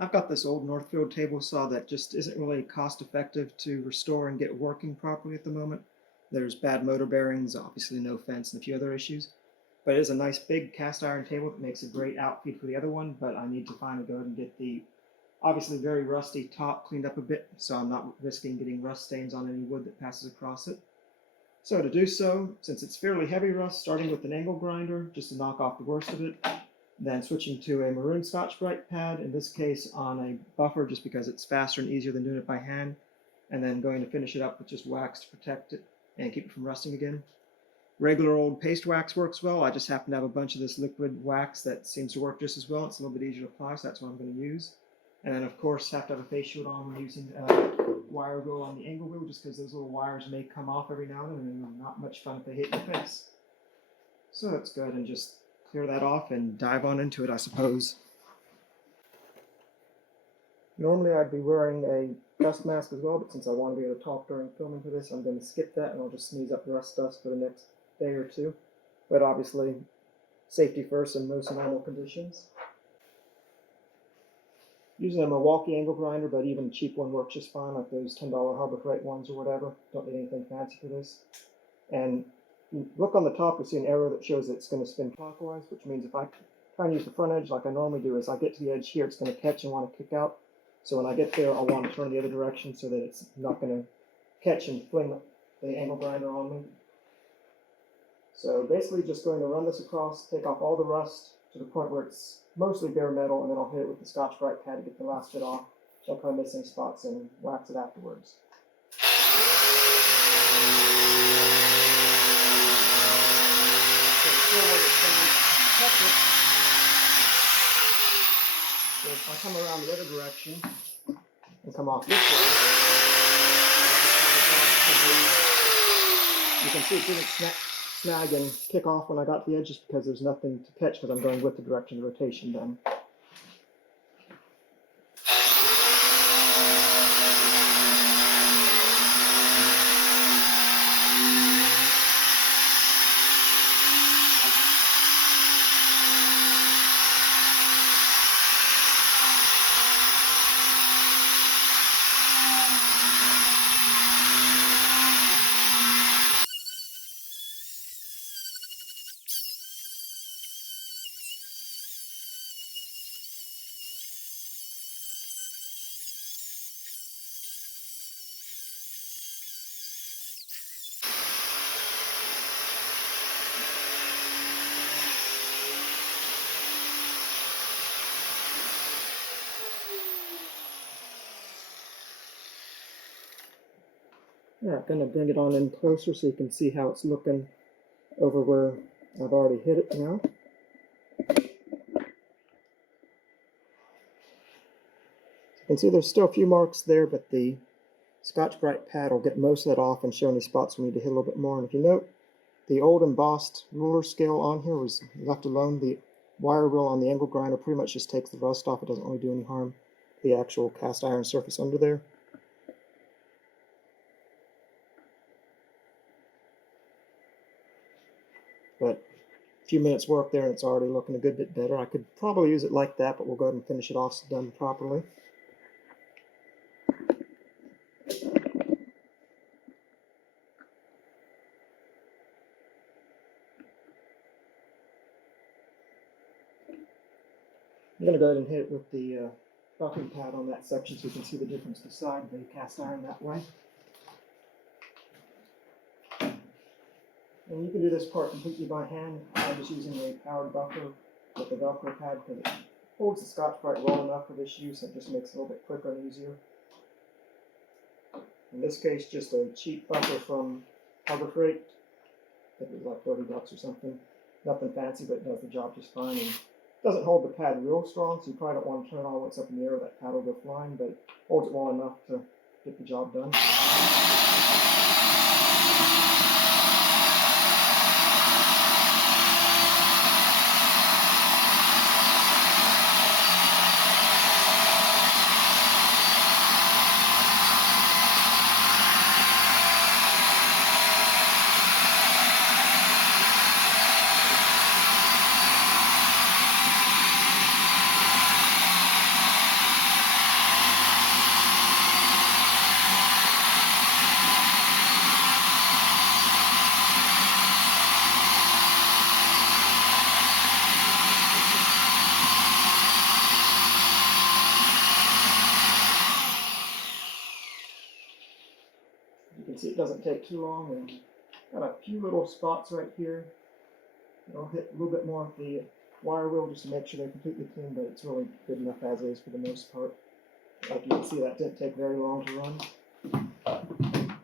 I've got this old Northfield table saw that just isn't really cost effective to restore and get working properly at the moment. There's bad motor bearings, obviously no fence, and a few other issues. But it is a nice big cast iron table that makes a great outfeed for the other one, but I need to finally go ahead and get the obviously very rusty top cleaned up a bit, so I'm not risking getting rust stains on any wood that passes across it. So to do so, since it's fairly heavy rust, starting with an angle grinder just to knock off the worst of it, then switching to a maroon Scotch-Brite pad, in this case on a buffer just because it's faster and easier than doing it by hand, and then going to finish it up with just wax to protect it and keep it from rusting again. Regular old paste wax works well. I just happen to have a bunch of this liquid wax that seems to work just as well. It's a little bit easier to apply, so that's what I'm going to use. And then, of course, have to have a face shield on when using wire wheel on the angle wheel, just because those little wires may come off every now and then, and they're not much fun if they hit your face. So let's go ahead and just clear that off and dive on into it, I suppose. Normally I'd be wearing a dust mask as well, but since I want to be able to talk during filming for this, I'm going to skip that and I'll just sneeze up the rust dust for the next day or two. But obviously, safety first in most normal conditions. Using a Milwaukee angle grinder, but even a cheap one works just fine, like those $10 Harbor Freight ones or whatever. Don't need anything fancy for this. And look on the top, you'll see an arrow that shows that it's going to spin clockwise, which means if I try and use the front edge like I normally do, as I get to the edge here, it's going to catch and want to kick out. So when I get there, I'll want to turn the other direction so that it's not going to catch and fling the angle grinder on me. So basically just going to run this across, take off all the rust to the point where it's mostly bare metal, and then I'll hit it with the Scotch-Brite pad to get the last bit off. So I'll try missing spots and wax it afterwards. So if I come around the other direction and come off this way, you can see it didn't snag and kick off when I got to the edge just because there's nothing to catch because I'm going with the direction of rotation then. Yeah, I'm going to bring it on in closer so you can see how it's looking over where I've already hit it now. You can see there's still a few marks there, but the Scotch-Brite pad will get most of that off and show any spots we need to hit a little bit more. And if you note, the old embossed ruler scale on here was left alone. The wire wheel on the angle grinder pretty much just takes the rust off. It doesn't really do any harm to the actual cast iron surface under there. But a few minutes work there and it's already looking a good bit better. I could probably use it like that, but we'll go ahead and finish it off so it's done properly. I'm going to go ahead and hit it with the buffing pad on that section so you can see the difference beside the cast iron that way. And you can do this part completely by hand. I'm just using a powered buffer with the Velcro pad because it holds the Scotch-Brite well enough for this use and it just makes it a little bit quicker and easier. In this case, just a cheap buffer from Harbor Freight. I think it was like $30 or something. Nothing fancy, but it does the job just fine. And doesn't hold the pad real strong, so you probably don't want to turn it on once up in the air, that pad will go flying, but it holds it well enough to get the job done. see it doesn't take too long, and got a few little spots right here. I'll hit a little bit more with the wire wheel just to make sure they're completely clean, but it's really good enough as is for the most part. Like you can see, that didn't take very long to run.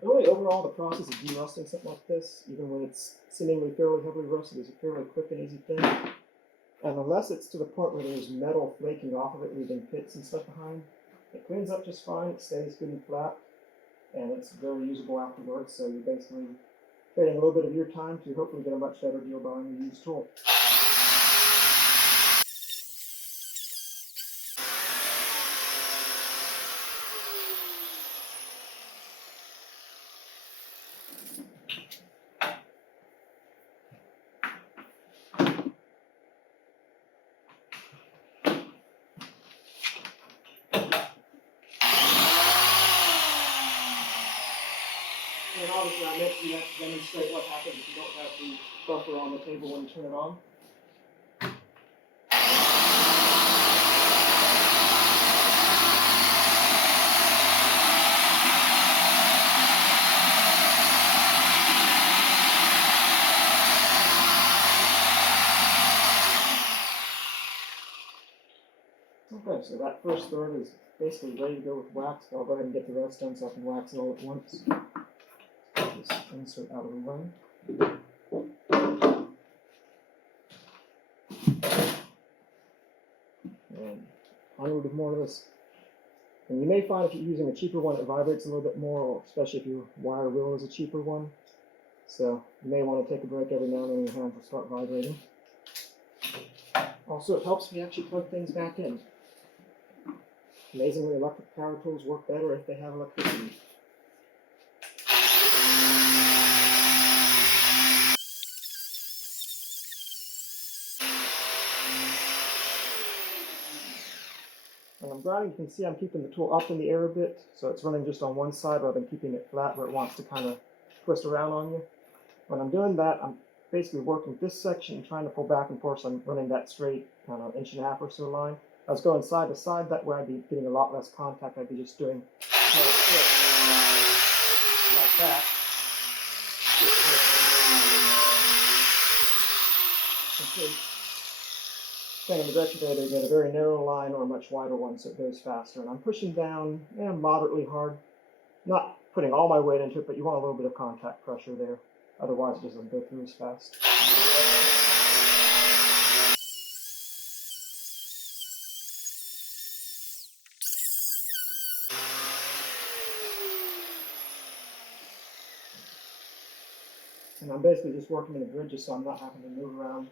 Really, overall, the process of derusting something like this, even when it's seemingly fairly heavily rusted, is a fairly quick and easy thing. And unless it's to the point where there's metal flaking off of it, leaving pits and stuff behind, it cleans up just fine, it stays good and flat, and it's very usable afterwards, so you're basically trading a little bit of your time to hopefully get a much better deal buying a used tool. And obviously I mentioned that to demonstrate what happens if you don't have the buffer on the table when you turn it on. Okay, so that first third is basically ready to go with wax, but I'll go ahead and get the rest done so I can wax it all at once. Just insert out of the way. And onward with more of this. And you may find if you're using a cheaper one, it vibrates a little bit more, or especially if your wire wheel is a cheaper one. So you may want to take a break every now and then, your hands will start vibrating. Also, it helps me actually plug things back in. Amazingly, electric power tools work better if they have electricity. When I'm grinding, you can see I'm keeping the tool up in the air a bit, so it's running just on one side rather than keeping it flat where it wants to kind of twist around on you. When I'm doing that, I'm basically working this section and trying to pull back and forth, so I'm running that straight kind of 1.5 inch or so line. I was going side to side, that way I'd be getting a lot less contact. I'd be just doing small strips like that. Okay. Staying in the direction there, they get a very narrow line or a much wider one, so it goes faster. And I'm pushing down moderately hard, not putting all my weight into it, but you want a little bit of contact pressure there. Otherwise, it just doesn't go through as fast. And I'm basically just working in the grid just so I'm not having to move around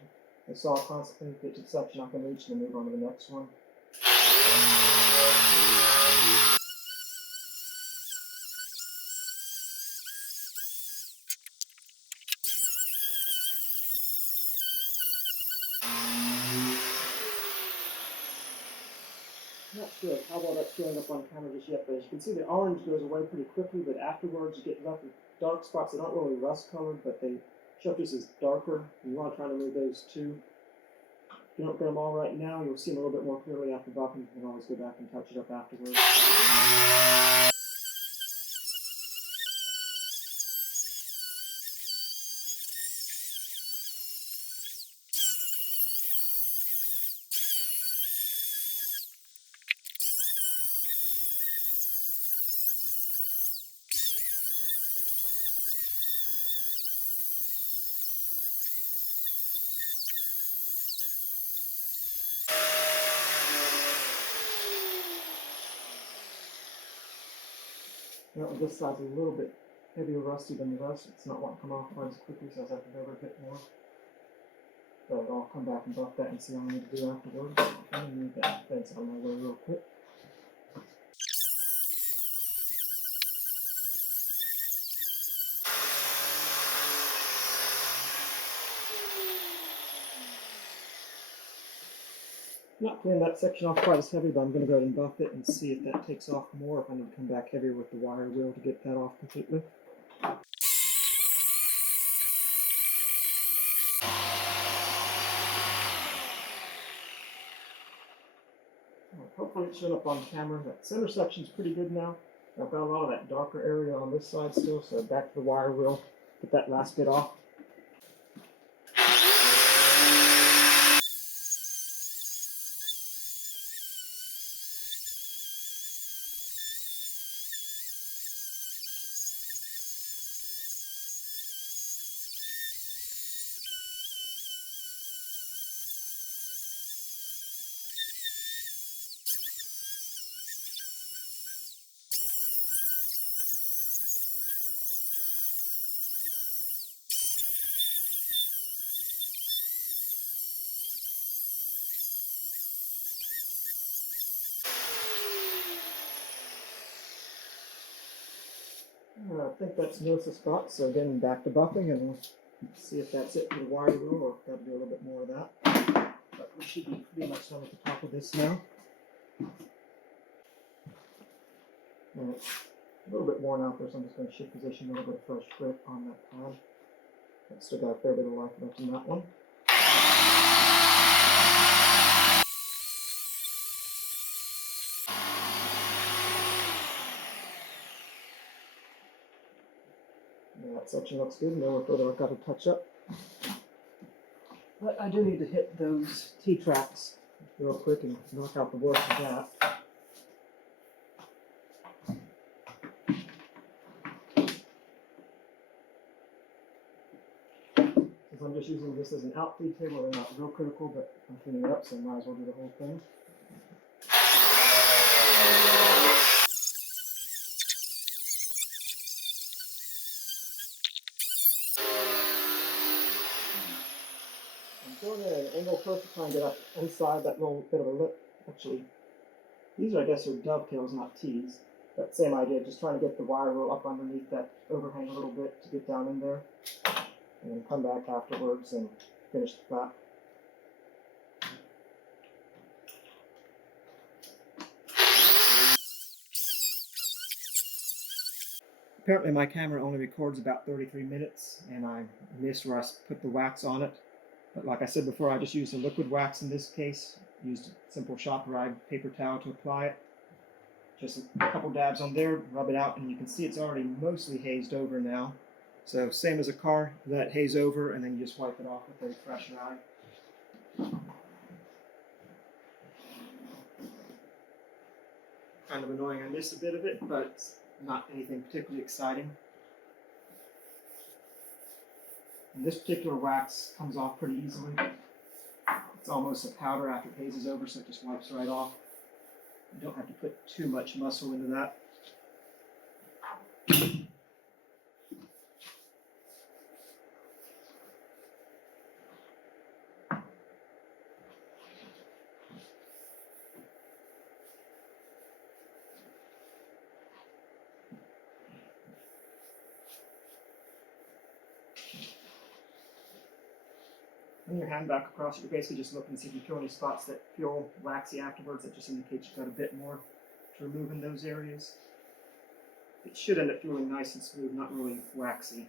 the saw constantly. Get to the section I can reach and then move on to the next one. Not sure how well that's showing up on camera just yet, but as you can see, the orange goes away pretty quickly, but afterwards you get left with dark spots that aren't really rust colored, but they show up just as darker, and you want to try to remove those too. If you don't get them all right now, you'll see them a little bit more clearly after buffing. You can always go back and touch it up afterwards. Now, this side's a little bit heavier rusty than the rest. It's not wanting to come off quite as quickly, so I have to go over a bit more. But I'll come back and buff that and see what I need to do afterwards. I'm going to move that fence out of my way real quick. Not cleaning that section off quite as heavy, but I'm going to go ahead and buff it and see if that takes off more, if I need to come back heavier with the wire wheel to get that off completely. Hopefully it's showing up on camera. That center section's pretty good now. I've got a lot of that darker area on this side still, so back to the wire wheel, get that last bit off. I think that's most of the spots, so again, back to buffing, and we'll see if that's it for the wire wheel, or if that'll be a little bit more of that. But we should be pretty much done with the top of this now. And it's a little bit worn out there, so I'm just going to shift position a little bit of fresh grip on that pad. I've still got a fair bit of life left in that one. That section looks good. No further I've got to touch up. But I do need to hit those T-tracks real quick and knock out the worst of that. Since I'm just using this as an outfeed table, they're not real critical, but I'm cleaning it up, so I might as well do the whole thing. I'm going at an angle first to try and get up inside that little bit of a lip. Actually, these are, I guess, are dovetails, not T's. But same idea, just trying to get the wire roll up underneath that overhang a little bit to get down in there. And then come back afterwards and finish the flap. Apparently my camera only records about 33 minutes, and I missed where I put the wax on it. But like I said before, I just used a liquid wax in this case. Used a simple shop ride paper towel to apply it. Just a couple dabs on there, rub it out, and you can see it's already mostly hazed over now. So same as a car, let it haze over, and then you just wipe it off with a fresh rag. Kind of annoying, I missed a bit of it, but it's not anything particularly exciting. And this particular wax comes off pretty easily. It's almost a powder after it hazes over, so it just wipes right off. You don't have to put too much muscle into that. Bring your hand back across, you're basically just looking to see if you feel any spots that feel waxy afterwards. That just indicates you've got a bit more to remove in those areas. It should end up feeling nice and smooth, not really waxy.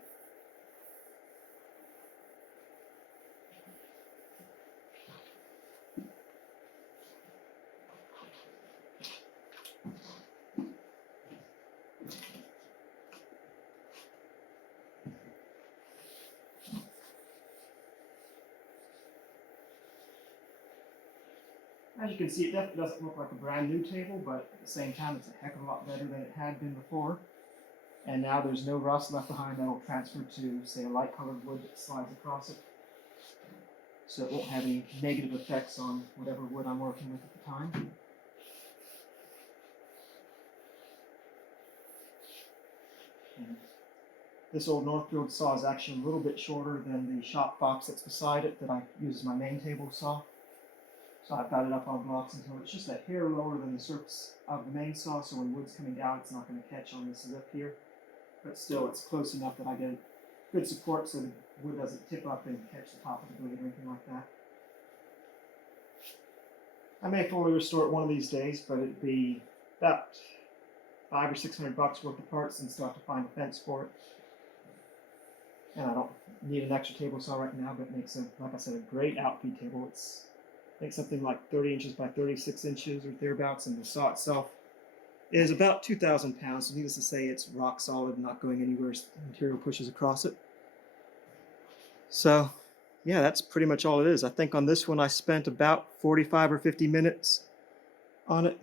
As you can see, it definitely doesn't look like a brand new table, but at the same time, it's a heck of a lot better than it had been before. And now there's no rust left behind that will transfer to, say, a light colored wood that slides across it. So it won't have any negative effects on whatever wood I'm working with at the time. And this old Northfield saw is actually a little bit shorter than the shop box that's beside it that I use as my main table saw. So I've got it up on blocks until it's just a hair lower than the surface of the main saw, so when wood's coming down, it's not going to catch on this lip here. But still, it's close enough that I get good support so the wood doesn't tip up and catch the top of the blade or anything like that. I may fully restore it one of these days, but it'd be about $500 or $600 worth of parts and still have to find a fence for it. And I don't need an extra table saw right now, but it makes, like I said, a great outfeed table. It's I think something like 30 inches by 36 inches or thereabouts, and the saw itself is about 2,000 pounds. So needless to say, it's rock solid, not going anywhere as the material pushes across it. So yeah, that's pretty much all it is. I think on this one I spent about 45 or 50 minutes on it.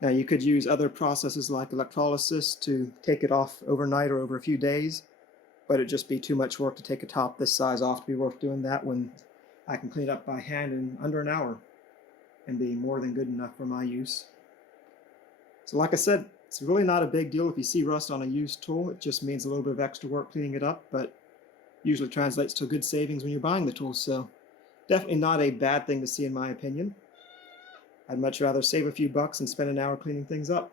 Now you could use other processes like electrolysis to take it off overnight or over a few days, but it'd just be too much work to take a top this size off to be worth doing that when I can clean it up by hand in under an hour and be more than good enough for my use. So like I said, it's really not a big deal if you see rust on a used tool. It just means a little bit of extra work cleaning it up, but usually translates to a good savings when you're buying the tool. So definitely not a bad thing to see in my opinion. I'd much rather save a few bucks and spend an hour cleaning things up.